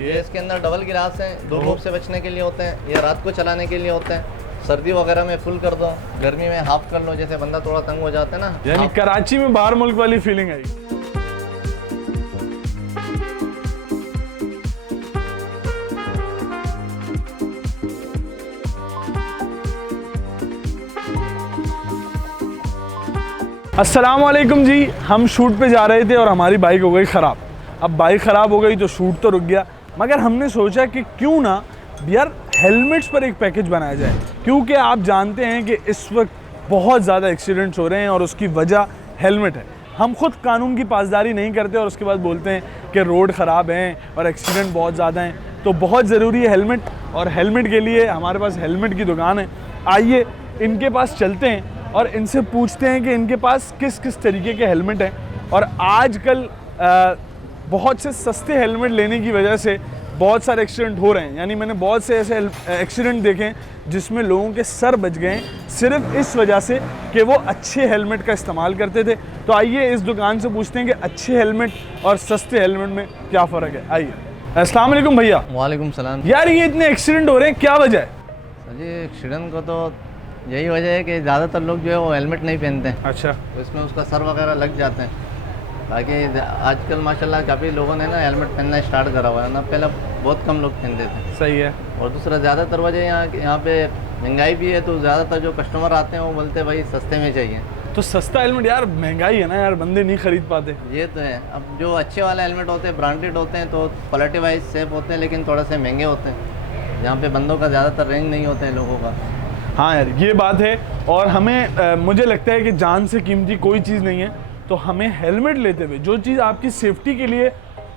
ये इसके अंदर डबल गिलास हैं, धूप धूप से बचने के लिए होते हैं, ये रात को चलाने के लिए होते हैं। सर्दी वगैरह में फुल कर दो, गर्मी में हाफ कर लो, जैसे बंदा थोड़ा तंग हो जाता है ना। यानी कराची में बाहर मुल्क वाली फीलिंग आई। अस्सलाम वालेकुम जी, हम शूट पे जा रहे थे और हमारी बाइक हो गई ख़राब। अब बाइक ख़राब हो गई तो शूट तो रुक गया, मगर हमने सोचा कि क्यों ना यार हेलमेट्स पर एक पैकेज बनाया जाए, क्योंकि आप जानते हैं कि इस वक्त बहुत ज़्यादा एक्सीडेंट्स हो रहे हैं और उसकी वजह हेलमेट है। हम खुद कानून की पासदारी नहीं करते और उसके बाद बोलते हैं कि रोड ख़राब हैं और एक्सीडेंट बहुत ज़्यादा हैं, तो बहुत ज़रूरी है हेलमेट। और हेलमेट के लिए हमारे पास हेलमेट की दुकान है, आइए इनके पास चलते हैं और इनसे पूछते हैं कि इनके पास किस किस तरीके के हेलमेट हैं। और आजकल बहुत से सस्ते हेलमेट लेने की वजह से बहुत सारे एक्सीडेंट हो रहे हैं, यानी मैंने बहुत से ऐसे एक्सीडेंट देखे हैं जिसमें लोगों के सर बच गए हैं सिर्फ इस वजह से कि वो अच्छे हेलमेट का इस्तेमाल करते थे। तो आइए इस दुकान से पूछते हैं कि अच्छे हेलमेट और सस्ते हेलमेट में क्या फ़र्क है। आइए। अस्सलाम वालेकुम भैया। वालेकुम सलाम। यार ये इतने एक्सीडेंट हो रहे हैं, क्या वजह है? जी एक्सीडेंट को तो यही वजह है कि ज़्यादातर लोग जो है वो हेलमेट नहीं पहनते हैं। अच्छा। तो इसमें उसका सर वगैरह लग जाते हैं। बाकी आजकल माशाल्लाह काफ़ी लोगों ने ना हेलमेट पहनना स्टार्ट करा हुआ है ना, पहले बहुत कम लोग पहनते थे। सही है। और दूसरा ज़्यादातर वजह यहाँ पे महंगाई भी है, तो ज़्यादातर जो कस्टमर आते हैं वो बोलते हैं भाई सस्ते में चाहिए। तो सस्ता हेलमेट यार, महंगाई है ना यार, बंदे नहीं खरीद पाते। ये तो है। अब जो अच्छे वाले हेलमेट होते हैं, ब्रांडेड होते हैं, तो क्वालिटी वाइज सेफ होते हैं, लेकिन थोड़े से महंगे होते हैं, जहाँ पे बंदों का ज़्यादातर रेंज नहीं होता है लोगों का। हाँ यार ये बात है। और हमें मुझे लगता है कि जान से कीमती कोई चीज़ नहीं है, तो हमें हेलमेट लेते हुए जो चीज़ आपकी सेफ्टी के लिए,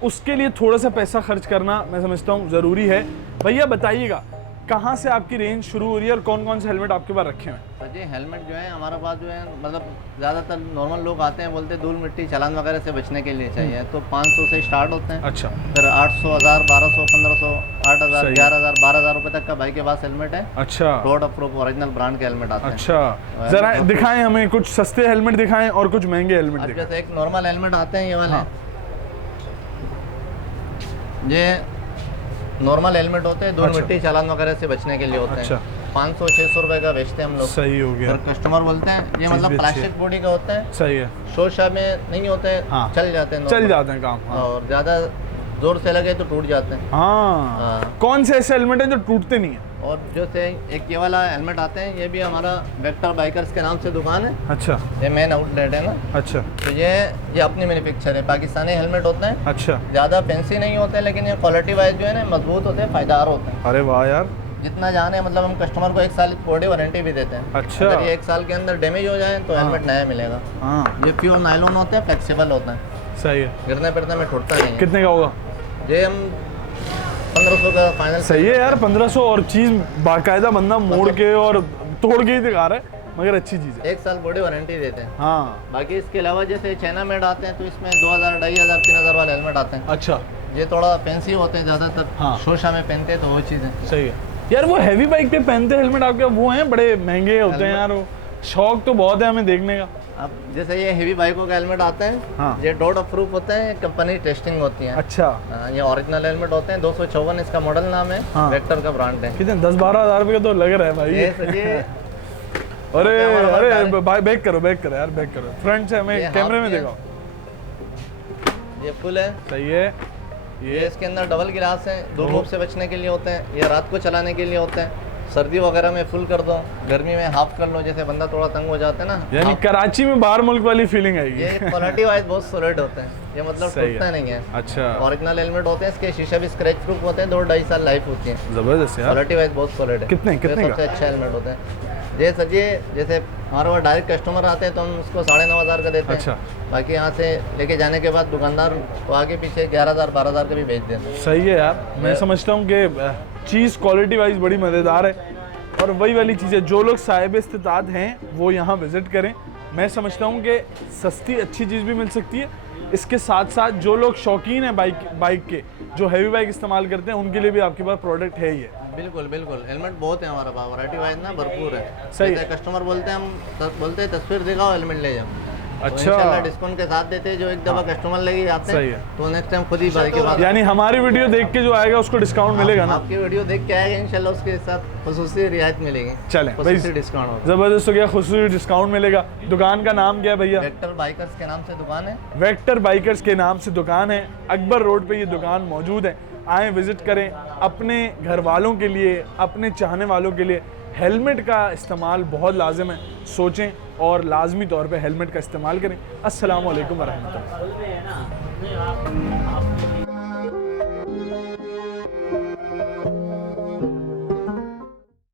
उसके लिए थोड़ा सा पैसा खर्च करना मैं समझता हूँ ज़रूरी है। भैया बताइएगा कहाँ से आपकी रेंज शुरू हो रही है और कौन कौन से हेलमेट आपके पास रखे हुए हैं? तो जी हेलमेट जो है हमारे पास जो है, मतलब ज़्यादातर नॉर्मल लोग आते हैं, बोलते हैं धूल मिट्टी चालान वगैरह से बचने के लिए चाहिए, तो 500 से स्टार्ट होते हैं। अच्छा। फिर 800, 1000, 1200, 1500, 8000, 11000, 12000 रुपये तक का भाई के पास हेलमेट है। अच्छा। रोड अप्रूव ओरिजिनल ब्रांड के हेलमेट आते हैं। अच्छा, ज़रा दिखाएं हमें, कुछ सस्ते हेलमेट दिखाएं और कुछ महंगे हेलमेट अब दिखाएं। जैसे एक नॉर्मल हेलमेट आते हैं ये वाले। हाँ। ये नॉर्मल हेलमेट होते हैं, धूल अच्छा। मिट्टी चालान वगैरह से बचने के लिए होते अच्छा। हैं। 500-600 रुपये का बेचते हैं हम लोग। सही हो गया। फिर कस्टमर बोलते हैं ये चीज़ मतलब भी अच्छी है। प्लास्टिक बॉडी का होता है, सही है। शोशा में नहीं होते हैं। हाँ। चल जाते हैं चल normal। जाते हैं काम। हाँ। और ज़्यादा जोर से लगे तो टूट जाते हैं। हाँ। हाँ। कौन से ऐसे हेलमेट हैं जो टूटते नहीं हैं? और जो से एक ये वाला हेलमेट आते हैं, ये भी हमारा वेक्टर बाइकर्स के नाम से दुकान है। अच्छा। ये मेन आउटलेट है ना। अच्छा। तो ये अपनी मैन्युफैक्चर है, पाकिस्तानी हेलमेट होते हैं। अच्छा। ज़्यादा फैंसी नहीं होते, लेकिन ये क्वालिटी वाइज जो है ना मजबूत होते हैं, फायदार होते हैं। अरे वाह यार। जितना जाने मतलब हम कस्टमर को 1 साल की बॉडी वारंटी भी देते हैं। अच्छा। अगर ये 1 साल के अंदर डैमेज हो जाए तो हेलमेट नया मिलेगा। हाँ। ये प्योर नायलॉन होते हैं, फ्लेक्सिबल होता है, सही है। गिरने फिरने में टूटता नहीं है। कितने का होगा? ये हम 1500 का फाइनल। सही है यार, 1500। और चीज़ बाकायदा बंदा मोड़ के और तोड़ के ही दिखा रहा है, मगर अच्छी चीज़ है। 1 साल बॉडी वारंटी देते हैं। हाँ। बाकी इसके अलावा जैसे चाइना मेड आते हैं, तो इसमें 2000, 2500, 3000 वाले हेलमेट आते हैं। अच्छा। ये थोड़ा फैंसी होते हैं ज़्यादातर। हाँ। शोशा में पहनते हैं, तो वो चीज़ है। सही है यार। वो हैवी बाइक पे पहनते हेलमेट आपके वो हैं, बड़े महंगे होते हैं यार। वो शौक तो बहुत है हमें देखने का। अब जैसे ये हेवी बाइकों का हेलमेट आते हैं। हाँ। ये डॉट अप्रूव होते हैं, कंपनी टेस्टिंग होती है। अच्छा। ये ओरिजिनल हेलमेट होते हैं। 254 इसका मॉडल नाम है। हाँ। वेक्टर का ब्रांड है। कितने 10-12 हज़ार रुपये का तो लग रहा है भाई। ये अरे हमारा अरे भाई बैक करो यार, बैक करो फ्रंट से, हमें ये कैमरे में हाफ दिखाओ। ये फुल है। सही है। ये इसके अंदर डबल गिलास हैं, धूप धूप से बचने के लिए होते हैं, ये रात को चलाने के लिए होते हैं। सर्दी वगैरह में फुल कर दो, गर्मी में हाफ कर लो, जैसे बंदा थोड़ा तंग हो जाता है ना। यानी कराची में बाहर मुल्क वाली फीलिंग आएगी। ये क्वालिटी वाइज बहुत सॉलिड होते हैं, ये मतलब सही टूटता है। नहीं है। अच्छा। ओरिजिनल हेलमेट होते हैं, इसके शीशे भी स्क्रैच प्रूफ होते हैं, 2-2.5 साल लाइफ होती है। जबरदस्त यार। क्वालिटी वाइज बहुत सॉलिड है। कितने ये का? सबसे अच्छा हेलमेट होता है। जैसे हमारे वहाँ डायरेक्ट कस्टमर आते हैं तो हम उसको 9500 का देते हैं। अच्छा। बाकी यहाँ से लेके जाने के बाद दुकानदार तो आगे पीछे 11000, 12000 का भी बेच देते हैं। सही है यार। मैं समझता हूँ कि चीज़ क्वालिटी वाइज बड़ी मज़ेदार है। और वही वाली चीज़ है, जो लोग साहिब इस्तिताद हैं वो यहाँ विज़िट करें। मैं समझता हूँ कि सस्ती अच्छी चीज़ भी मिल सकती है। इसके साथ साथ जो लोग शौकीन हैं बाइक के, जो हैवी बाइक इस्तेमाल करते हैं, उनके लिए भी आपके पास प्रोडक्ट है ही है। बिल्कुल बिल्कुल, हेलमेट बहुत है हमारे पास, वैरायटी वाइज ना भरपूर है। सही जैसे कस्टमर बोलते हैं, हम बोलते हैं तस्वीर दिखाओ हेलमेट ले जाओ। अच्छा। इंशाल्लाह डिस्काउंट के साथ देते हैं। जो एक दफ़ा कस्टमर लगे आते सही हैं है। तो नेक्स्ट टाइम खुद ही भाई के बाद यानी हमारी वीडियो देख के जो आएगा उसको डिस्काउंट मिलेगा ना? आपकी वीडियो देख के आएगा इंशाल्लाह, उसके साथ खुसूसी रियायत मिलेगी, चलें भाई, खुसूसी डिस्काउंट होगा। ज़बरदस्त हो गया, खुसूसी डिस्काउंट मिलेगा। दुकान का नाम क्या है भैया? वेक्टर बाइकर्स के नाम से दुकान है। वेक्टर बाइकर्स के नाम से दुकान है, अकबर रोड पे ये दुकान मौजूद है। आएँ विज़िट करें, अपने घर वालों के लिए, अपने चाहने वालों के लिए हेलमेट का इस्तेमाल बहुत लाजिम है। सोचें और लाजमी तौर पे हेलमेट का इस्तेमाल करें। अस्सलाम वालेकुम वरहमतुल्लाह।